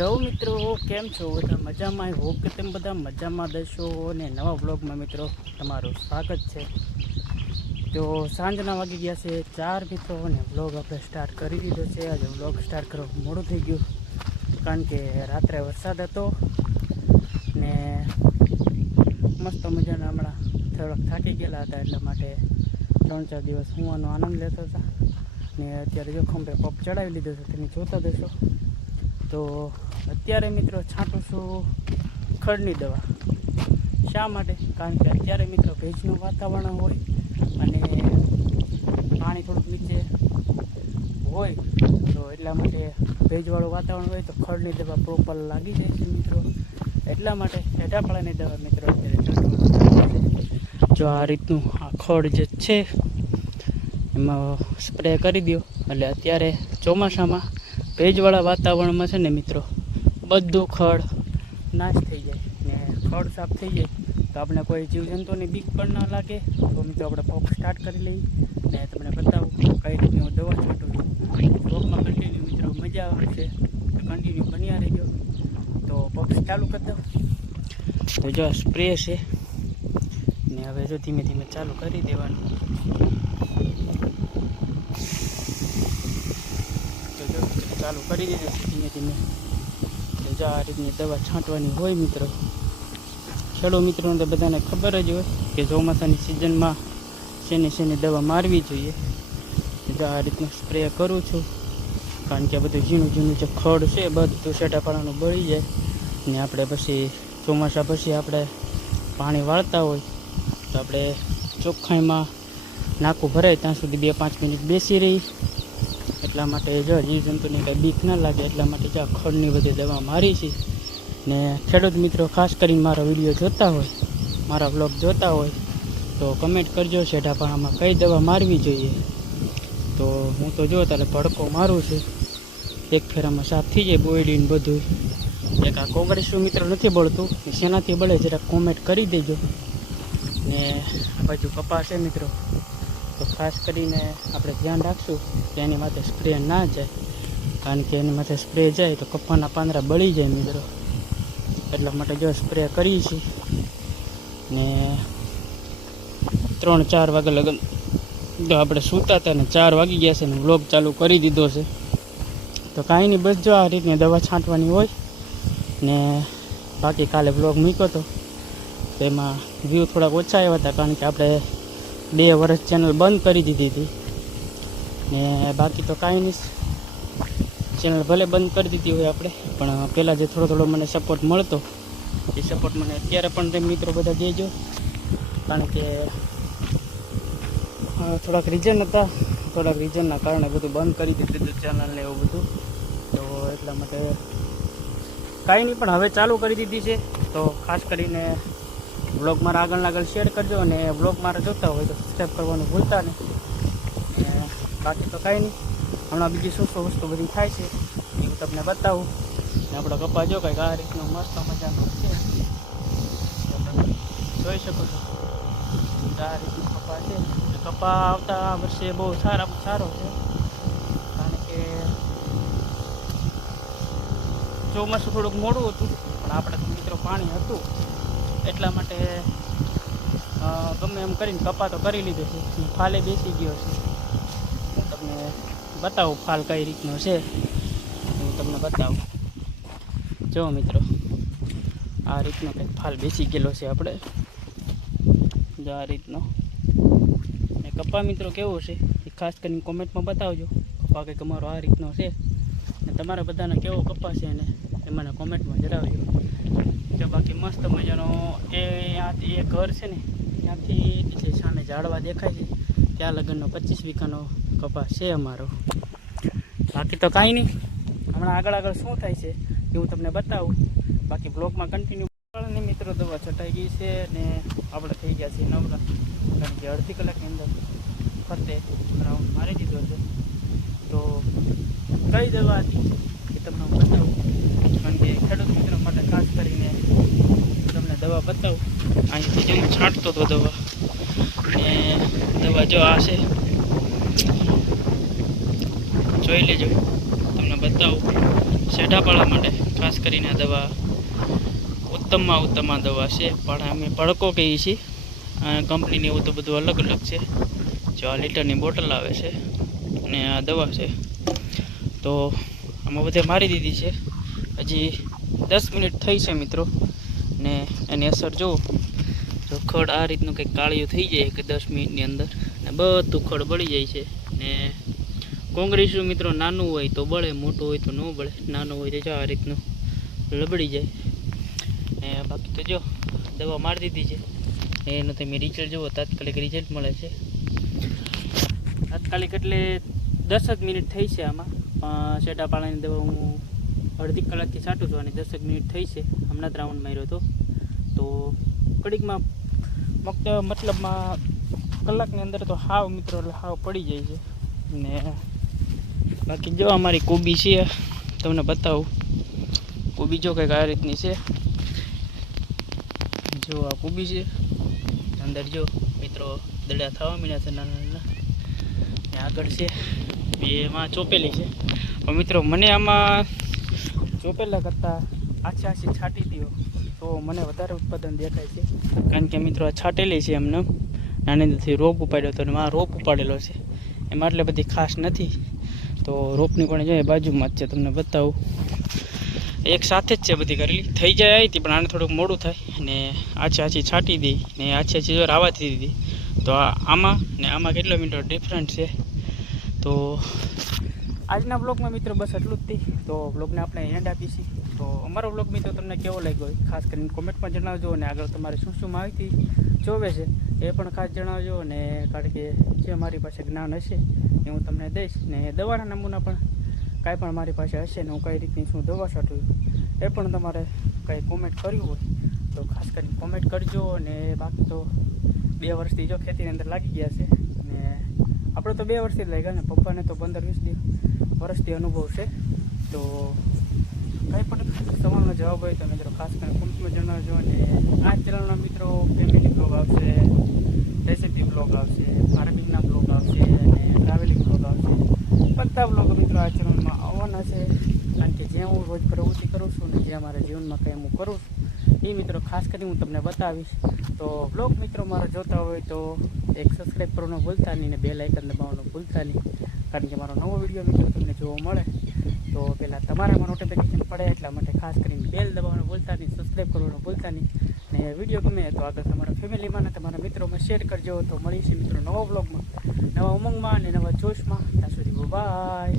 Hello મિત્રો, કેમ છો? બધા મજામાં? હોપ કે તેમ બધા મજામાં દશો અને નવા બ્લોગમાં મિત્રો તમારું સ્વાગત છે. તો સાંજના વાગી ગયા છે ચાર મિત્રો અને બ્લોગ આપણે સ્ટાર્ટ કરી દીધો છે. આજે બ્લોગ સ્ટાર્ટ કરવા મોડું થઈ ગયું, કારણ કે રાત્રે વરસાદ હતો ને મસ્ત મજાના હમણાં થોડાક થાકી ગયેલા હતા, એટલા માટે ત્રણ ચાર દિવસ હુંવાનો આનંદ લેતા હતા. ને અત્યારે જો ખંભે પગ ચડાવી લીધો છે તેને જોતા દેશો તો અત્યારે મિત્રો છાંટું છું ખડની દવા. શા માટે? કારણ કે અત્યારે મિત્રો ભેજનું વાતાવરણ હોય અને પાણી થોડુંક નીચે હોય, તો એટલા માટે ભેજવાળું વાતાવરણ હોય તો ખડની દવા પ્રોપર લાગી જાય છે મિત્રો. એટલા માટે હેઠાફળાની દવા મિત્રો જો આ રીતનું આ ખડ જે છે, એમાં સ્પ્રે કરી દો એટલે અત્યારે ચોમાસામાં ભેજવાળા વાતાવરણમાં છે ને મિત્રો, બધું ખડ નાશ થઈ જાય ને ખડ સાફ થઈ જાય. તો આપણે કોઈ જીવજંતુની બીક પણ ના લાગે. તો મિત્રો આપણે પંપ સ્ટાર્ટ કરી લઈએ. ને તમને બતાવું કઈ રીતની હું દવા છાંટું છું. બ્લોગમાં કન્ટિન્યુ મિત્રો મજા આવે છે. કન્ટિન્યુ બન્યા રહેજો. તો પક્ષ ચાલુ કરી દઉં. તો જો સ્પ્રે છે. ને હવે જો ધીમે ધીમે ચાલુ કરી દેવાનું તો જો મિત્રો ચાલુ કરી દીધું ધીમે ધીમે. જો આ રીતની દવા છાંટવાની હોય મિત્રો. ખેડૂત મિત્રોને તો બધાને ખબર જ હોય કે ચોમાસાની સિઝનમાં શેની શેની દવા મારવી જોઈએ. જો આ રીતનું સ્પ્રે કરું છું. કારણ કે બધું ઝીણું ઝીણું જે ખડ છે બધું સેટાપાડાનું બળી જાય. ને આપણે પછી ચોમાસા પછી આપણે પાણી વાળતા હોય, તો આપણે ચોખ્ખાઈમાં નાકું ભરાય. ત્યાં સુધી બે પાંચ મિનિટ બેસી રહી. એટલા માટે જો જીવજંતુને કંઈ બીક ના લાગે, એટલા માટે જો ખડની બધી દવા મારી છે. ને ખેડૂત મિત્રો, ખાસ કરીને મારો વીડિયો જોતા હોય, મારા બ્લોગ જોતા હોય, તો કમેન્ટ કરજો, શેઢાપાણામાં કઈ દવા મારવી જોઈએ. તો હું તો જો તારે ભડકો મારું છું. એક ફેરામાં સાફ થઈ જાય, બોયડીને બધું. એક આ કોંગ્રેસનું મિત્ર નથી બળતું શેનાથી બળે જરા કોમેન્ટ કરી દેજો. ને આ બાજુ કપાસ છે મિત્રો. તો ખાસ કરીને આપણે ધ્યાન રાખશું કે એની માથે સ્પ્રે ના જાય. કારણ કે એની માથે સ્પ્રે જાય તો કપ્પાના પાંદડા બળી જાય મિત્રો. એટલા માટે જો સ્પ્રે કરીએ છીએ ને ત્રણ ચાર વાગે લગન જો આપણે સૂતા હતા ને ચાર વાગી ગયા છે ને વ્લોગ ચાલુ કરી દીધો છે. તો કાંઈ નહીં, બસ જો આ રીતની દવા છાંટવાની હોય ને બાકી કાલે વ્લોગ મૂક્યો હતો તો એમાં વ્યૂ થોડાક ઓછા આવ્યા હતા કારણ કે આપણે બે વર્ષ ચેનલ બંધ કરી દીધી હતી. ને બાકી તો કાંઈ નહીં. ચેનલ ભલે બંધ કરી દીધી હોય આપણે, પણ પહેલાં જે થોડો થોડો મને સપોર્ટ મળતો, એ સપોર્ટ મને અત્યારે પણ તે મિત્રો બધા દેજો. કારણ કે થોડાક રીઝન હતા. થોડાક રીઝનના કારણે બધું બંધ કરી દીધું હતું ચેનલને એવું બધું. તો એટલા માટે કાંઈ નહીં, પણ હવે ચાલુ કરી દીધી છે. તો ખાસ કરીને બ્લોગ મારા આગળ આગળ શેર કરજો અને બ્લોગ મારા જોતા હોય તો સબસ્ક્રાઈબ કરવાનું ભૂલતા નહીં. બાકી તો કાંઈ નહીં. હમણાં બીજી શું શું વસ્તુ બધી થાય છે એ હું તમને બતાવું. ને આપણો કપા જો કંઈક આ રીતનો મસ્ત મજાનો છે. જોઈ શકો છો. આ રીતનો કપા છે. કપા આવતા વર્ષે બહુ સારા સારો છે. કારણ કે ચોમાસું થોડુંક મોડું હતું, પણ આપણે મિત્રો પાણી હતું. એટલા માટે ગમે એમ કરીને કપા તો કરી લીધો છે. ફાલે બેસી ગયો છે. તમને બતાવું ફાલ કઈ રીતનો છે. હું તમને બતાવું. જો મિત્રો, આ રીતનો કંઈક ફાલ બેસી ગયેલો છે આપણે. જો આ રીતનો. ને કપા મિત્રો કેવો છે? એ ખાસ કરીને કોમેન્ટમાં બતાવજો. કપા કંઈક અમારો આ રીતનો છે. ને તમારા બધાને કેવો કપા છે ને એ મને કોમેન્ટમાં જણાવજો. જો બાકી મસ્ત મજાનો એ એ ઘર છે ને, ત્યાંથી કે સામે ઝાડવા દેખાય છે. ત્યાં લગ્નનો પચીસ વીઘાનો કપાસ છે અમારો. બાકી તો કાંઈ નહીં. હમણાં આગળ આગળ શું થાય છે એ હું તમને બતાવું. બાકી બ્લોગમાં કન્ટિન્યુ ને મિત્રો, દવા છટાઈ ગઈ છે ને આપણે થઈ ગયા છીએ નવરા. કારણ કે અડધી કલાકની અંદર ફરતે રાઉન્ડ મારી દીધો છે. તો કઈ દવા હતી એ તમને હું બતાવું કારણ કે ખેડૂત મિત્રો માટે ખાસ કરીને તમને દવા બતાવું. અહીંથી જેમ છાંટતો હતો દવા. અને દવા જો આ છે, જોઈ લેજો. તમને બતાવું. શેઢાપાળા માટે ખાસ કરીને દવા ઉત્તમમાં ઉત્તમ આ દવા છે. પણ અમે ભડકો કહીએ છીએ. કંપનીની એવું તો બધું અલગ અલગ છે. જો આ લીટરની બોટલ આવે છે અને આ દવા છે. તો આમાં બધે મારી દીધી છે. હજી દસ મિનિટ થઈ છે મિત્રો. ને એની અસર જો ખડ આ રીતનું કંઈક કાળિયું થઈ જાય કે દસ મિનિટની અંદર, ને બધું ખડ બળી જાય છે. ને કોંગ્રેસનું મિત્રો નાનું હોય તો બળે, મોટું હોય તો ન બળે, નાનું હોય તો જો આ રીતનું લબડી જાય. ને બાકી તો જો, દવા મારી દીધી છે. એનું તમે રિઝલ્ટ જુઓ, તાત્કાલિક રિઝલ્ટ મળે છે. તાત્કાલિક એટલે દસ જ મિનિટ થઈ છે આમાં, પણ શેટા પાણીની દવા હું અડધી કલાકથી છાંટું છું અને દસેક મિનિટ થઈ છે. હમણાં જ રાઉન્ડ માર્યો હતો. તો કડીકમાં મતલબમાં કલાકની અંદર તો હાવ મિત્રો, એટલે હાવ પડી જાય છે. ને બાકી જો અમારી કોબી છે, તમને બતાવું. કોબી જો કંઈક આ રીતની છે. જો આ કોબી છે. અંદર જો મિત્રો દડા થવા મળ્યા છે નાના નાના. આગળ છે. બે એમાં ચોપેલી છે. મિત્રો મને આમાં ચોપેલા કરતાં આછી આછી છાંટી દો તો મને વધારે ઉત્પાદન દેખાય છે. કારણ કે મિત્રો આ છાંટેલી છે એમને. નાની અંદરથી રોપ ઉપાડ્યો હતો અને આ રોપ ઉપાડેલો છે. એમાં એટલે બધી ખાસ નથી. તો રોપની પણ જોઈએ બાજુમાં જ છે, તમને બતાવું. એક સાથે જ છે બધી કરેલી. થઈ જાય આવી હતી પણ આને થોડુંક મોડું થાય. અને આછી આછી છાંટી દઈ ને આછી આછી જો રાવાથી દીધી તો આમાં ને આમાં કેટલો મીટર ડિફરન્ટ છે? તો આજના બ્લોગમાં મિત્રો બસ એટલું જ થઈ તો બ્લોગને આપણે એન્ડ આપીશી તો અમારો બ્લોગ મિત્રો તમને કેવો લાગ્યો હોય ખાસ કરીને કોમેન્ટમાં જણાવજો અને આગળ તમારે શું શું માહિતી જોવે છે એ પણ ખાસ જણાવજો અને કારણ કે જે મારી પાસે જ્ઞાન હશે એ હું તમને દઈશ. ને દવાના નમૂના પણ કાંઈ પણ મારી પાસે હશે ને હું કઈ રીતની શું દવા છાંટું એ પણ તમારે કંઈ કોમેન્ટ કર્યું હોય તો ખાસ કરીને કોમેન્ટ કરજો અને બાકી તો બે વર્ષથી જો ખેતીની અંદર લાગી ગયા છે. આપણે તો બે વર્ષથી લાગ્યા ને, પપ્પાને તો પંદર વીસ વર્ષથી અનુભવ છે. તો કંઈ પણ સવાલનો જવાબ હોય તો મિત્રો ખાસ કરીને કોમેન્ટમાં જણાવજો અને આ ચેનલના મિત્રો ફેમિલી બ્લોગ આવશે, રેસિપી બ્લોગ આવશે ફાર્મિંગના બ્લોગ આવશે, અને ટ્રાવેલિંગ બ્લોગ આવશે. બધા બ્લોગ મિત્રો આ ચેનલમાં આવવાના છે. કારણ કે જે હું રોજ પ્રવૃત્તિ કરું છું ને જે મારા જીવનમાં કંઈ હું કરું છું એ મિત્રો ખાસ કરી હું તમને બતાવીશ. તો બ્લોગ મિત્રો મારા જોતા હોય તો એક સબસ્ક્રાઈબ કરવાનું ભૂલતા નહીં ને બે લાઇકન દબાવવાનું ભૂલતા નહીં, કારણ કે મારો નવો વીડિયો મિત્રો તમને જોવા મળે. તો પહેલાં તમારામાં નોટિફિકેશન પડે એટલા માટે ખાસ કરીને બેલ દબાવવાનું ભૂલતા નહીં સબસ્ક્રાઈબ કરવાનું ભૂલતા નહીં. ને વીડિયો ગમે તો આગળ તમારા ફેમિલીમાં ને તમારા મિત્રોમાં શેર કરજો. તો મળીશું મિત્રો નવા બ્લોગમાં નવા ઉમંગમાં અને નવા જોશમાં. ત્યાં સુધી બાય